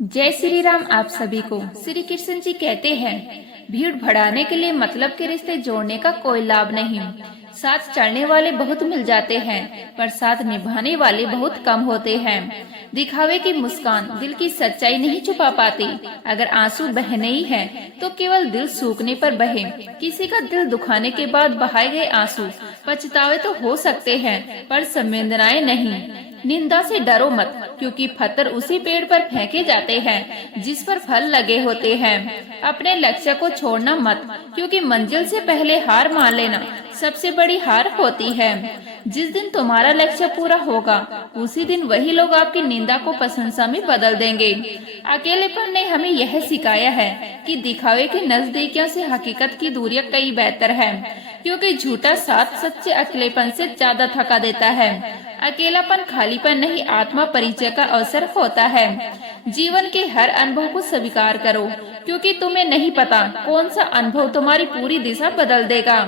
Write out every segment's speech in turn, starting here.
जय श्री राम। आप सभी को श्री कृष्ण जी कहते हैं, भीड़ बढ़ाने के लिए मतलब के रिश्ते जोड़ने का कोई लाभ नहीं। साथ चलने वाले बहुत मिल जाते हैं, पर साथ निभाने वाले बहुत कम होते हैं। दिखावे की मुस्कान दिल की सच्चाई नहीं छुपा पाती। अगर आंसू बहने ही हैं, तो केवल दिल सूखने पर बहे। किसी का दिल दुखाने के बाद बहाए गए आंसू पछतावे तो हो सकते हैं, पर संवेदनाएं नहीं। निंदा से डरो मत, क्योंकि पत्थर उसी पेड़ पर फेंके जाते हैं जिस पर फल लगे होते हैं। अपने लक्ष्य को छोड़ना मत, क्योंकि मंजिल से पहले हार मान लेना सबसे बड़ी हार होती है। जिस दिन तुम्हारा लक्ष्य पूरा होगा, उसी दिन वही लोग आपकी निंदा को प्रशंसा में बदल देंगे। अकेलेपन ने हमें यह सिखाया है कि दिखावे की नजदीकियों से हकीकत की दूरियां कई बेहतर है, क्योंकि झूठा साथ सच्चे अकेलेपन से ज्यादा थका देता है। अकेलापन खालीपन नहीं, आत्मा परिचय का अवसर होता है। जीवन के हर अनुभव को स्वीकार करो, क्योंकि तुम्हें नहीं पता कौन सा अनुभव तुम्हारी पूरी दिशा बदल देगा।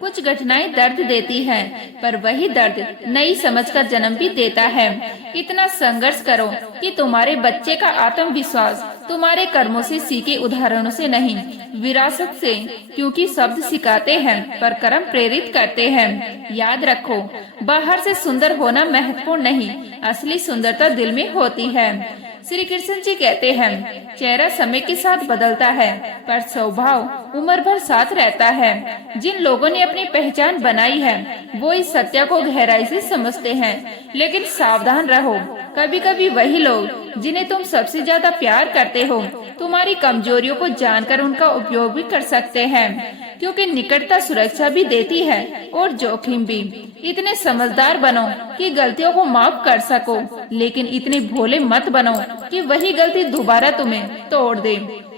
कुछ घटनाएं दर्द देती हैं, पर वही दर्द नई समझ का जन्म भी देता है। इतना संघर्ष करो कि तुम्हारे बच्चे का आत्मविश्वास तुम्हारे कर्मों से सीखे उदाहरणों से नहीं, विरासत से, क्योंकि शब्द सिखाते हैं पर कर्म प्रेरित करते हैं। याद रखो, बाहर से सुंदर होना महत्वपूर्ण नहीं, असली सुंदरता दिल में होती है। श्री कृष्ण जी कहते हैं, चेहरा समय के साथ बदलता है, पर स्वभाव उम्र भर साथ रहता है। जिन लोगों ने अपनी पहचान बनाई है, वो इस सत्य को गहराई से समझते हैं। लेकिन सावधान रहो, कभी कभी वही लोग जिन्हें तुम सबसे ज्यादा प्यार करते हो, तुम्हारी कमजोरियों को जानकर उनका उपयोग भी कर सकते हैं, क्योंकि निकटता सुरक्षा भी देती है और जोखिम भी। इतने समझदार बनो कि गलतियों को माफ कर सको, लेकिन इतने भोले मत बनो कि वही गलती दोबारा तुम्हें तोड़ दे।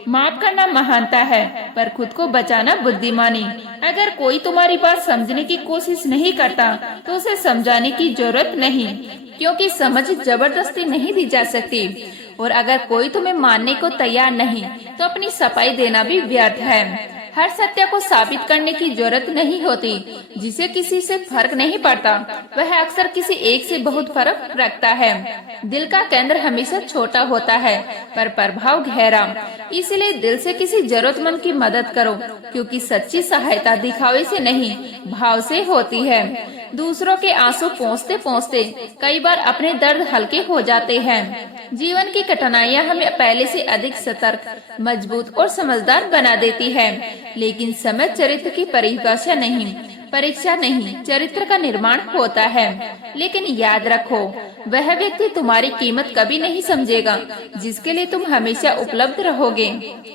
माफ करना महानता है, पर खुद को बचाना बुद्धिमानी। अगर कोई तुम्हारी बात समझने की कोशिश नहीं करता, तो उसे समझाने की जरूरत नहीं, क्योंकि समझ जबरदस्ती नहीं दी जा सकती। और अगर कोई तुम्हें मानने को तैयार नहीं, तो अपनी सफाई देना भी व्यर्थ है। हर सत्य को साबित करने की जरूरत नहीं होती। जिसे किसी से फर्क नहीं पड़ता, वह अक्सर किसी एक से बहुत फर्क रखता है। दिल का केंद्र हमेशा छोटा होता है, पर प्रभाव गहरा। इसलिए दिल से किसी जरूरतमंद की मदद करो, क्योंकि सच्ची सहायता दिखावे से नहीं, भाव से होती है। दूसरों के आंसू पोंछते पोंछते कई बार अपने दर्द हल्के हो जाते हैं। जीवन की कठिनाइयां हमें पहले से अधिक सतर्क, मजबूत और समझदार बना देती है। लेकिन समय चरित्र की परिभाषा नहीं, परीक्षा नहीं, चरित्र का निर्माण होता है। लेकिन याद रखो, वह व्यक्ति तुम्हारी कीमत कभी नहीं समझेगा जिसके लिए तुम हमेशा उपलब्ध रहोगे।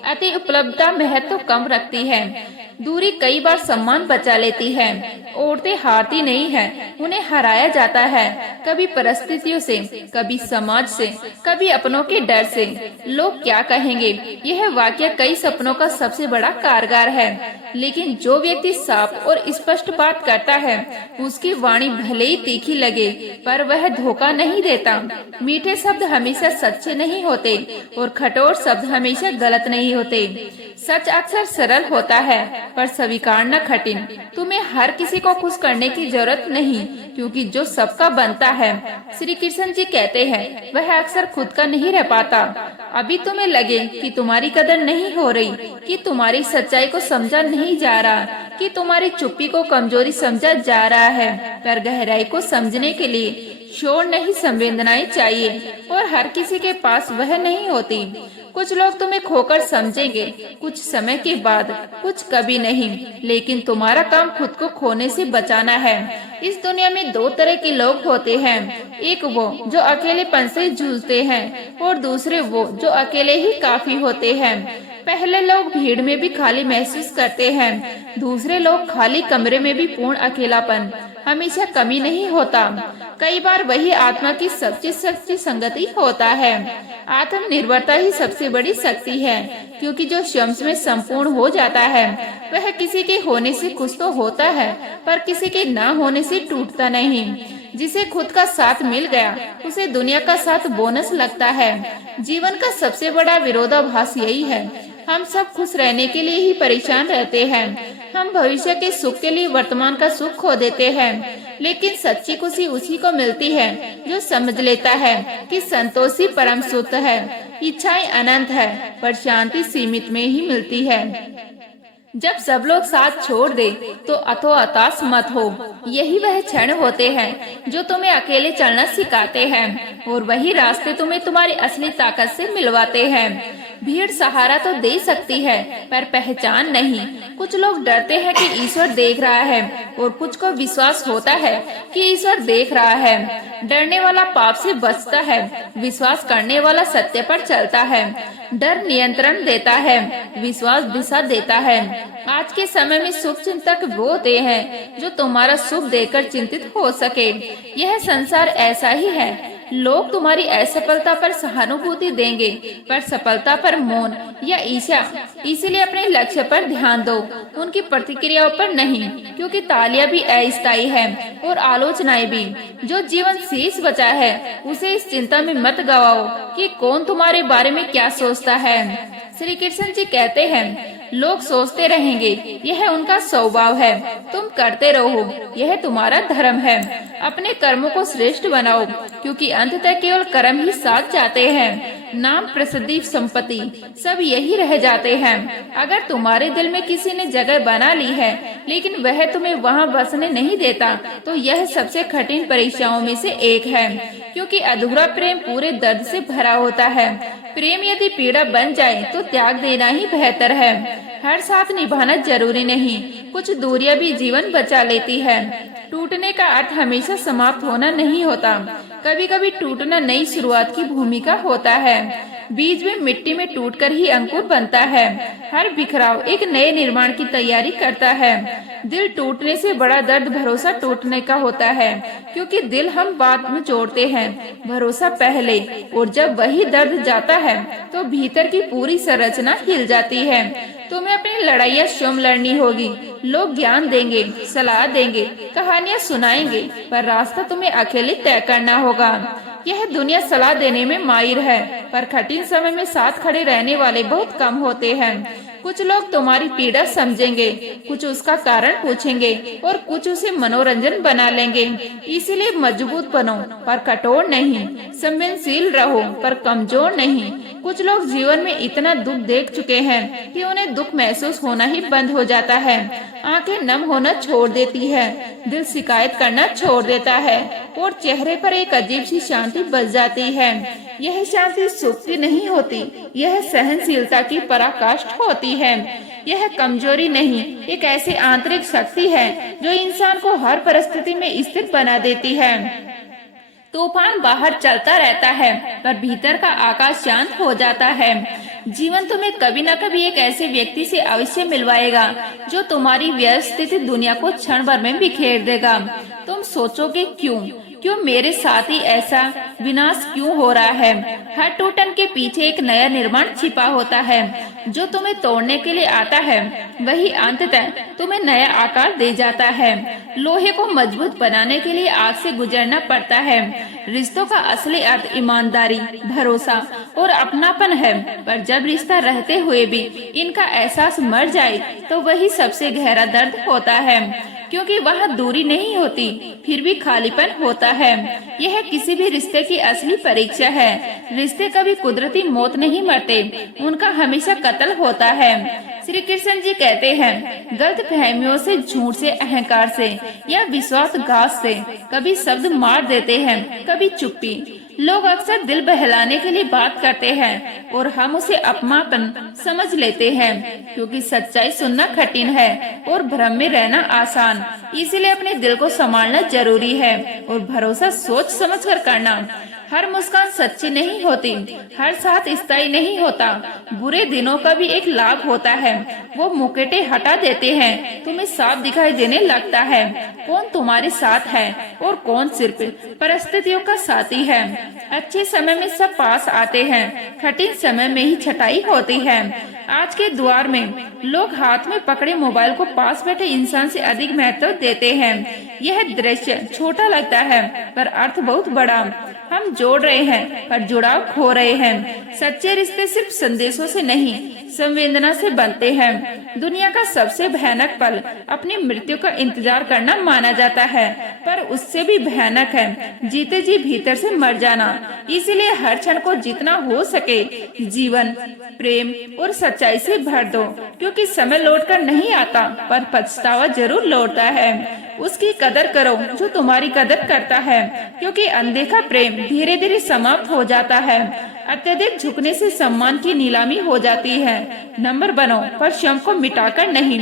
अति उपलब्धता महत्व कम रखती है। दूरी कई बार सम्मान बचा लेती है। औरतें हारती नहीं हैं, उन्हें हराया जाता है, कभी परिस्थितियों से, कभी समाज से, कभी अपनों के डर से। लोग क्या कहेंगे, यह वाक्य कई सपनों का सबसे बड़ा कारगर है। लेकिन जो व्यक्ति साफ और स्पष्ट बात करता है, उसकी वाणी भले ही तीखी लगे, पर वह धोखा नहीं देता। मीठे शब्द हमेशा सच्चे नहीं होते, और कठोर शब्द हमेशा गलत नहीं होते। सच अक्सर सरल होता है, पर स्वीकारना कठिन। तुम्हें हर किसी को खुश करने की जरूरत नहीं, क्योंकि जो सबका बनता है, श्री कृष्ण जी कहते हैं, वह अक्सर खुद का नहीं रह पाता। अभी तुम्हें लगे कि तुम्हारी कदर नहीं हो रही, कि तुम्हारी सच्चाई को समझा नहीं जा रहा, कि तुम्हारी चुप्पी को कमजोरी समझा जा रहा है, पर गहराई को समझने के लिए शोर नहीं, संवेदनाएं चाहिए, और हर किसी के पास वह नहीं होती। कुछ लोग तुम्हें खोकर समझेंगे कुछ समय के बाद, कुछ कभी नहीं। लेकिन तुम्हारा काम खुद को खोने से बचाना है। इस दुनिया में दो तरह के लोग होते हैं, एक वो जो अकेलेपन से जूझते हैं, और दूसरे वो जो अकेले ही काफी होते हैं। पहले लोग भीड़ में भी खाली महसूस करते हैं, दूसरे लोग खाली कमरे में भी पूर्ण अकेलापन। हमेशा कमी नहीं होता, कई बार वही आत्मा की सच्ची संगति होता है। आत्मनिर्भरता ही सबसे बड़ी शक्ति है, क्योंकि जो स्वयं में संपूर्ण हो जाता है, वह किसी के होने से कुछ तो होता है, पर किसी के न होने से टूटता नहीं। जिसे खुद का साथ मिल गया, उसे दुनिया का साथ बोनस लगता है। जीवन का सबसे बड़ा विरोधाभास यही है, हम सब खुश रहने के लिए ही परेशान रहते हैं। हम भविष्य के सुख के लिए वर्तमान का सुख खो देते हैं। लेकिन सच्ची खुशी उसी को मिलती है जो समझ लेता है कि संतोष ही परम सुख है। इच्छाएं अनंत है, पर शांति सीमित में ही मिलती है। जब सब लोग साथ छोड़ दे तो अथो हताश मत हो। यही वह क्षण होते हैं जो तुम्हें अकेले चलना सिखाते हैं, और वही रास्ते तुम्हें तुम्हारी असली ताकत से मिलवाते हैं। भीड़ सहारा तो दे सकती है, पर पहचान नहीं। कुछ लोग डरते हैं कि ईश्वर देख रहा है, और कुछ को विश्वास होता है कि ईश्वर देख रहा है। डरने वाला पाप से बचता है, विश्वास करने वाला सत्य पर चलता है। डर नियंत्रण देता है, विश्वास दिशा देता है। आज के समय में शुभ चिंतक वो होते हैं जो तुम्हारा शुभ देखकर चिंतित हो सके। यह संसार ऐसा ही है। लोग तुम्हारी असफलता पर सहानुभूति देंगे, पर सफलता पर मौन या ईर्ष्या। इसीलिए अपने लक्ष्य पर ध्यान दो, उनकी प्रतिक्रियाओं पर नहीं, क्योंकि तालियां भी अस्थायी है और आलोचनाएं भी। जो जीवन शेष बचा है उसे इस चिंता में मत गवाओ कि कौन तुम्हारे बारे में क्या सोचता है। श्री कृष्ण जी कहते हैं, लोग सोचते रहेंगे, यह उनका स्वभाव है। तुम करते रहो, यह तुम्हारा धर्म है। अपने कर्मों को श्रेष्ठ बनाओ, क्योंकि अंततः केवल कर्म ही साथ जाते हैं। नाम, प्रसिद्धि, संपत्ति सब यही रह जाते हैं। अगर तुम्हारे दिल में किसी ने जगह बना ली है, लेकिन वह तुम्हें वहाँ बसने नहीं देता, तो यह सबसे कठिन परीक्षाओं में से एक है, क्योंकि अधूरा प्रेम पूरे दर्द से भरा होता है। प्रेम यदि पीड़ा बन जाए तो त्याग देना ही बेहतर है। हर साथ निभाना जरूरी नहीं, कुछ दूरियां भी जीवन बचा लेती है। टूटने का अर्थ हमेशा समाप्त होना नहीं होता। कभी कभी टूटना नई शुरुआत की भूमिका होता है। बीज में मिट्टी में टूटकर ही अंकुर बनता है। हर बिखराव एक नए निर्माण की तैयारी करता है। दिल टूटने से बड़ा दर्द भरोसा टूटने का होता है, क्योंकि दिल हम बाद में जोड़ते हैं, भरोसा पहले। और जब वही दर्द जाता है तो भीतर की पूरी संरचना हिल जाती है। तुम्हें अपनी लड़ाइयाँ स्वयं लड़नी होगी। लोग ज्ञान देंगे, सलाह देंगे, कहानियाँ सुनाएंगे, पर रास्ता तुम्हें अकेले तय करना होगा। यह दुनिया सलाह देने में माहिर है, पर कठिन समय में साथ खड़े रहने वाले बहुत कम होते हैं। कुछ लोग तुम्हारी पीड़ा समझेंगे, कुछ उसका कारण पूछेंगे, और कुछ उसे मनोरंजन बना लेंगे। इसीलिए मजबूत बनो, पर कठोर नहीं। संवेदनशील रहो, पर कमजोर नहीं। कुछ लोग जीवन में इतना दुख देख चुके हैं कि उन्हें दुख महसूस होना ही बंद हो जाता है। आंखें नम होना छोड़ देती है, दिल शिकायत करना छोड़ देता है, और चेहरे पर एक अजीब सी शांति बस जाती है। यह शांति सुख की नहीं होती, यह सहनशीलता की पराकाष्ठा होती है। यह कमजोरी नहीं, एक ऐसी आंतरिक शक्ति है जो इंसान को हर परिस्थिति में स्थिर बना देती है। तूफान बाहर चलता रहता है, पर भीतर का आकाश शांत हो जाता है। जीवन तुम्हें कभी न कभी एक ऐसे व्यक्ति से अवश्य मिलवाएगा जो तुम्हारी व्यवस्थित दुनिया को क्षण भर में बिखेर देगा। तुम सोचोगे, क्यों मेरे साथ ही ऐसा विनाश क्यों हो रहा है? हर टूटन के पीछे एक नया निर्माण छिपा होता है। जो तुम्हें तोड़ने के लिए आता है, वही अंततः तुम्हें नया आकार दे जाता है। लोहे को मजबूत बनाने के लिए आग से गुजरना पड़ता है। रिश्तों का असली अर्थ ईमानदारी, भरोसा और अपनापन है, पर जब रिश्ता रहते हुए भी इनका एहसास मर जाए तो वही सबसे गहरा दर्द होता है, क्योंकि वहाँ दूरी नहीं होती, फिर भी खालीपन होता है। यह किसी भी रिश्ते की असली परीक्षा है। रिश्ते कभी कुदरती मौत नहीं मरते, उनका हमेशा कत्ल होता है। श्री कृष्ण जी कहते हैं, गलत फहमियों से, झूठ से, अहंकार से या विश्वासघात से कभी शब्द मार देते हैं, कभी चुप्पी। लोग अक्सर दिल बहलाने के लिए बात करते हैं और हम उसे अपमानपन समझ लेते हैं, क्योंकि सच्चाई सुनना कठिन है और भ्रम में रहना आसान। इसीलिए अपने दिल को संभालना जरूरी है और भरोसा सोच समझ कर करना। हर मुस्कान सच्ची नहीं होती, हर साथ स्थायी नहीं होता। बुरे दिनों का भी एक लाभ होता है, वो मुकेटे हटा देते हैं, तुम्हें साफ दिखाई देने लगता है कौन तुम्हारे साथ है और कौन सिर्फ परिस्थितियों का साथी है। अच्छे समय में सब पास आते हैं, कठिन समय में ही छटाई होती है। आज के द्वार में लोग हाथ में पकड़े मोबाइल को पास बैठे इंसान से अधिक महत्व देते हैं। यह दृश्य छोटा लगता है, पर अर्थ बहुत बड़ा। हम जोड़ रहे हैं, पर जुड़ाव खो रहे हैं। सच्चे रिश्ते सिर्फ संदेशों से नहीं, संवेदना से बनते हैं। दुनिया का सबसे भयानक पल अपनी मृत्यु का इंतजार करना माना जाता है, पर उससे भी भयानक है जीते जी भीतर से मर जाना। इसीलिए हर क्षण को जितना हो सके जीवन, प्रेम और सच्चाई से भर दो, क्योंकि समय लौटकर नहीं आता, पर पछतावा जरूर लौटता है। उसकी कदर करो जो तुम्हारी कदर करता है, क्योंकि अनदेखा प्रेम धीरे धीरे समाप्त हो जाता है। अत्यधिक झुकने से सम्मान की नीलामी हो जाती है। नंबर बनो पर श्रम को मिटाकर नहीं।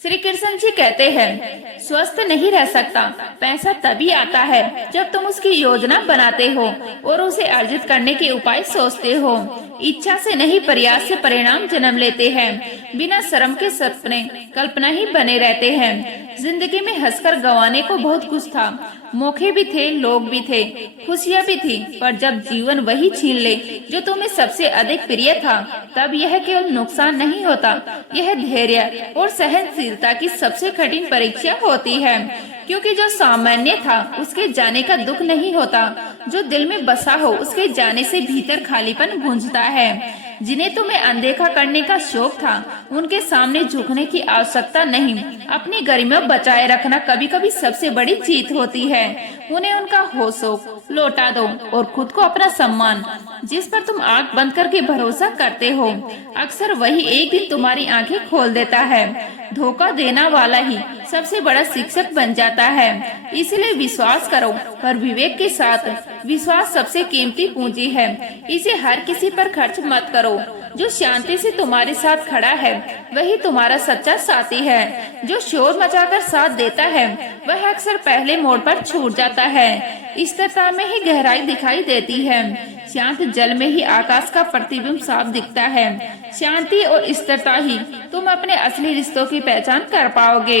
श्री कृष्ण जी कहते हैं, स्वस्थ नहीं रह सकता। पैसा तभी आता है जब तुम उसकी योजना बनाते हो और उसे अर्जित करने के उपाय सोचते हो। इच्छा से नहीं, प्रयास से परिणाम जन्म लेते हैं। बिना श्रम के सपने कल्पना ही बने रहते हैं। जिंदगी में हंसकर गंवाने को बहुत कुछ था। मौके भी थे, लोग भी थे, खुशियाँ भी थी, पर जब जीवन वही छीन ले जो तुम्हें सबसे अधिक प्रिय था, तब यह केवल नुकसान नहीं होता, यह धैर्य और सहनशीलता की सबसे कठिन परीक्षा होती है। क्योंकि जो सामान्य था उसके जाने का दुख नहीं होता, जो दिल में बसा हो उसके जाने से भीतर खालीपन गूंजता है। जिन्हें तुम्हें अनदेखा करने का शौक था, उनके सामने झुकने की आवश्यकता नहीं। अपनी गरिमा बचाए रखना कभी कभी सबसे बड़ी जीत होती है। उन्हें उनका हौसला लौटा दो और खुद को अपना सम्मान, जिस पर तुम आंख बंद करके भरोसा करते हो, अक्सर वही एक दिन तुम्हारी आंखें खोल देता है। धोखा देना वाला ही सबसे बड़ा शिक्षक बन जाता है। इसलिए विश्वास करो, पर विवेक के साथ। विश्वास सबसे कीमती पूंजी है, इसे हर किसी पर खर्च मत करो। जो शांति से तुम्हारे साथ खड़ा है वही तुम्हारा सच्चा साथी है। जो शोर मचाकर साथ देता है वह अक्सर पहले मोड़ पर छूट जाता है। स्थिरता में ही गहराई दिखाई देती है। शांत जल में ही आकाश का प्रतिबिंब साफ दिखता है। शांति और स्थिरता ही तुम अपने असली रिश्तों की पहचान कर पाओगे।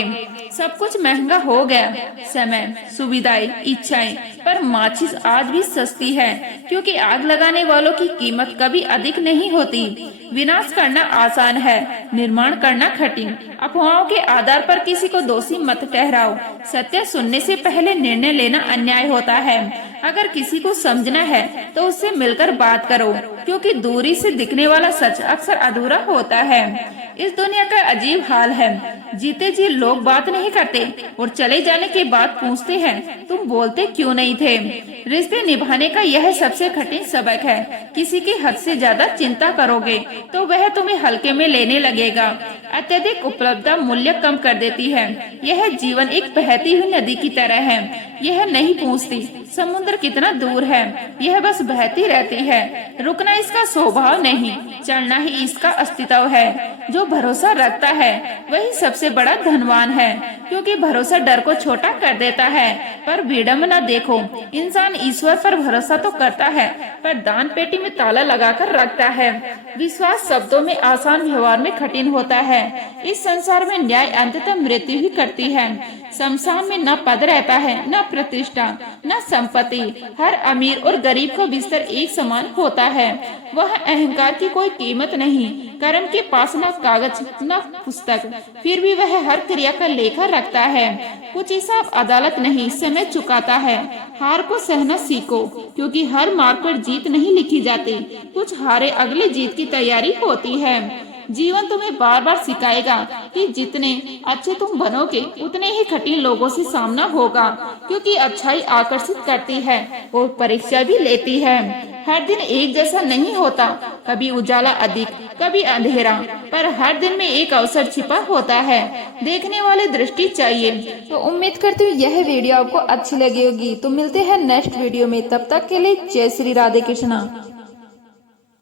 सब कुछ महंगा हो गया, समय, सुविधाएं, इच्छाएं, पर माचिस आज भी सस्ती है, क्योंकि आग लगाने वालों की कीमत कभी अधिक नहीं होती। विनाश करना आसान है, निर्माण करना कठिन। अफवाहों के आधार पर किसी को दोषी मत ठहराओ। सत्य सुनने से पहले निर्णय लेना अन्याय होता है। अगर किसी को समझना है तो उससे मिलकर बात करो, क्योंकि दूरी से दिखने वाला सच अक्सर अधूरा होता है। इस दुनिया का अजीब हाल है, जीते जी लोग बात नहीं करते और चले जाने के बाद पूछते हैं तुम बोलते क्यों नहीं थे। रिश्ते निभाने का यह सबसे कठिन सबक है। किसी की हद से ज्यादा चिंता करोगे तो वह तुम्हें हल्के में लेने लगेगा। अत्यधिक उपलब्धता मूल्य कम कर देती है। यह जीवन एक बहती हुई नदी की तरह है। यह नहीं पूछती समुद्र कितना दूर है, यह बस बहती रहती है। रुकना इसका स्वभाव नहीं, चलना ही इसका अस्तित्व है। जो भरोसा रखता है वही सबसे बड़ा धनवान है, क्योंकि भरोसा डर को छोटा कर देता है। पर विडंबना देखो, इंसान ईश्वर पर भरोसा तो करता है, पर दान पेटी में ताला लगाकर रखता है। विश्वास शब्दों में आसान, व्यवहार में कठिन होता है। इस संसार में न्याय अंततः मृत्यु ही करती है। शमशान में न पद रहता है, न प्रतिष्ठा, न संपत्ति। हर अमीर और गरीब को बिस्तर एक समान होता है। वह अहंकार की कोई कीमत नहीं। कर्म के पास न कागज न पुस्तक, फिर भी वह हर क्रिया का लेखा रखता है। कुछ हिसाब अदालत नहीं, समय चुकाता है। हार को सहना सीखो, क्योंकि हर मार्ग पर जीत नहीं लिखी जाती। कुछ हारे अगले जीत की तैयारी होती है। जीवन तुम्हें बार बार सिखाएगा कि जितने अच्छे तुम बनोगे उतने ही कठिन लोगों से सामना होगा, क्योंकि अच्छाई आकर्षित करती है और परीक्षा भी लेती है। हर दिन एक जैसा नहीं होता, कभी उजाला अधिक, कभी अंधेरा, पर हर दिन में एक अवसर छिपा होता है। देखने वाले दृष्टि चाहिए। तो उम्मीद करती हूँ यह वीडियो आपको अच्छी लगी होगी। तो मिलते हैं नेक्स्ट वीडियो में, तब तक के लिए जय श्री राधे कृष्णा।